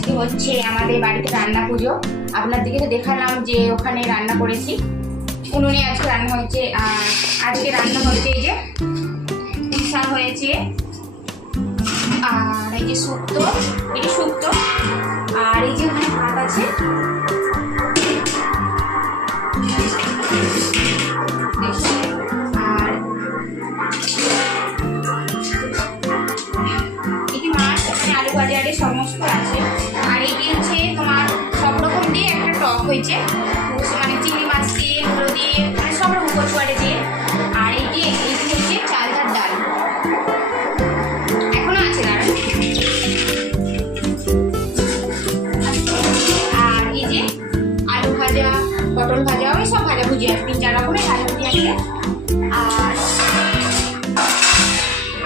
আজকে হচ্ছে আমাদের বাড়িতে রান্না পুজো। আপনাদেরকে তো দেখালাম যে ওখানে রান্না করেছি, উনুনে আজকে রান্না হয়েছে। আর আজকে রান্না হয়েছে এই যে শাক হয়েছে, আর এই যে শুক্তো, এটি শুক্তো, আর এই যে ওখানে ভাত আছে। আর এটি মাছ, এখানে আলু বাজারে সমস্ত আছে। আর এটি হচ্ছে তোমার সব রকম দিয়ে একটা টক হয়েছে, মানে চিংড়ি মাছ দিয়ে, গুঁড়ো দিয়ে, মানে সব রকম কচুয়ারে দিয়ে। আর এইটি হচ্ছে চাল ভাত ডাল, এখনো আছে ডাল। আর এই যে আলু ভাজা, পটল ভাজা, ওই সব ভাজা ভুজি আছে, 3-4 রকমের ভাজা ভুজি আছে।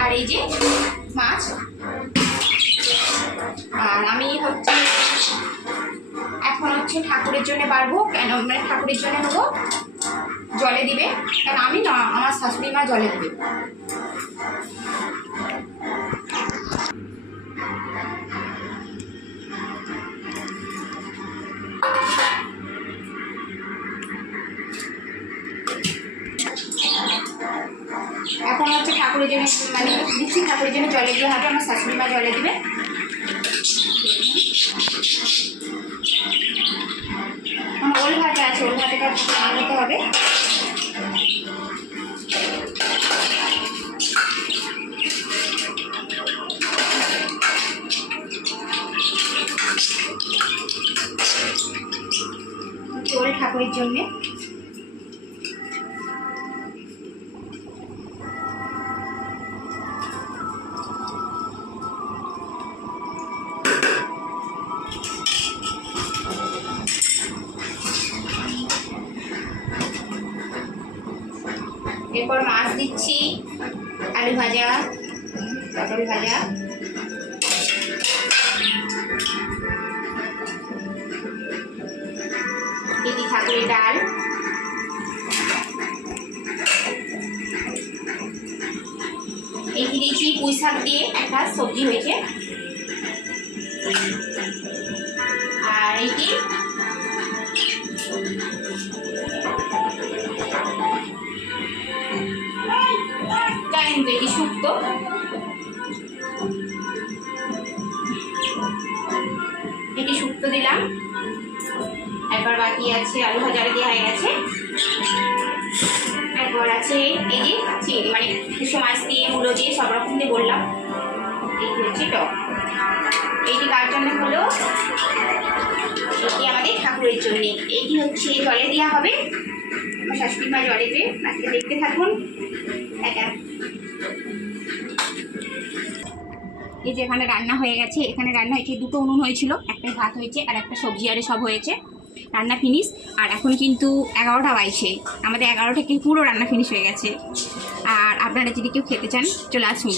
আর এই যে মাছ। আর আমি হচ্ছে এখন হচ্ছে ঠাকুরের জন্য পারবো, কেন মানে ঠাকুরের জন্য নেবো, জলে দিবে, কারণ আমি না, আমার শাশুড়ি মা জলে দিবে। এখন হচ্ছে ঠাকুরের জন্য মানে দিচ্ছি, ঠাকুরের জন্য জলে দিয়ে হবে, আমার শাশুড়ি মা জলে দিবে। ওল ভাজা আছে, ওল ভাজাটা বানাতে হবে। ওল ঠাকুরের জন্যে। এরপর মাছ দিচ্ছি, আলু ভাজা, পটল ভাজা, দিদি ঠাকুরের ডাল, এই দিয়েছি পুঁই শাক দিয়ে একটা সবজি হয়েছে। আর এইটি জানেন তো এটি শুক্তো, এটি শুক্তো দিলাম। একবার বাকি আছে আলু ভাজারে দেওয়া হয়ে গেছে। একবার আছে এই যে চিংড়ি, মানে কিছু মাছ দিয়ে, মুলো দিয়ে, সব রকম দিয়ে বললাম। এইটি হচ্ছে টক। এইটি কার জন্য হলো, এটি আমাদের ঠাকুরের জন্য। এইটি হচ্ছে জলে দেওয়া হবে, আমার শাশুড়ি মা জলে দিয়ে। আজকে দেখতে থাকুন। এই যে এখানে রান্না হয়ে গেছে, এখানে রান্না হয়েছে, 2টো উনুন হয়েছিল, একটা ভাত হয়েছে আর একটা সবজি আরে সব হয়েছে। রান্না ফিনিশ। আর এখন কিন্তু 11টা বাজছে, আমাদের 11 থেকে পুরো রান্না ফিনিশ হয়ে গেছে। আর আপনারা যদি কেউ খেতে চান চলে আসুন।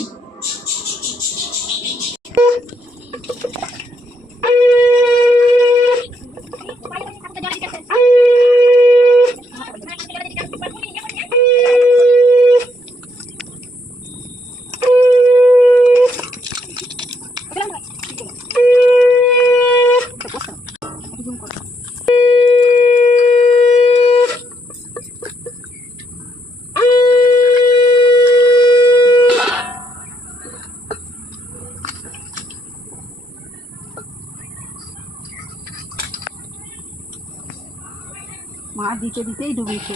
মাছ দিতে দিতেই ডুবিয়েছে।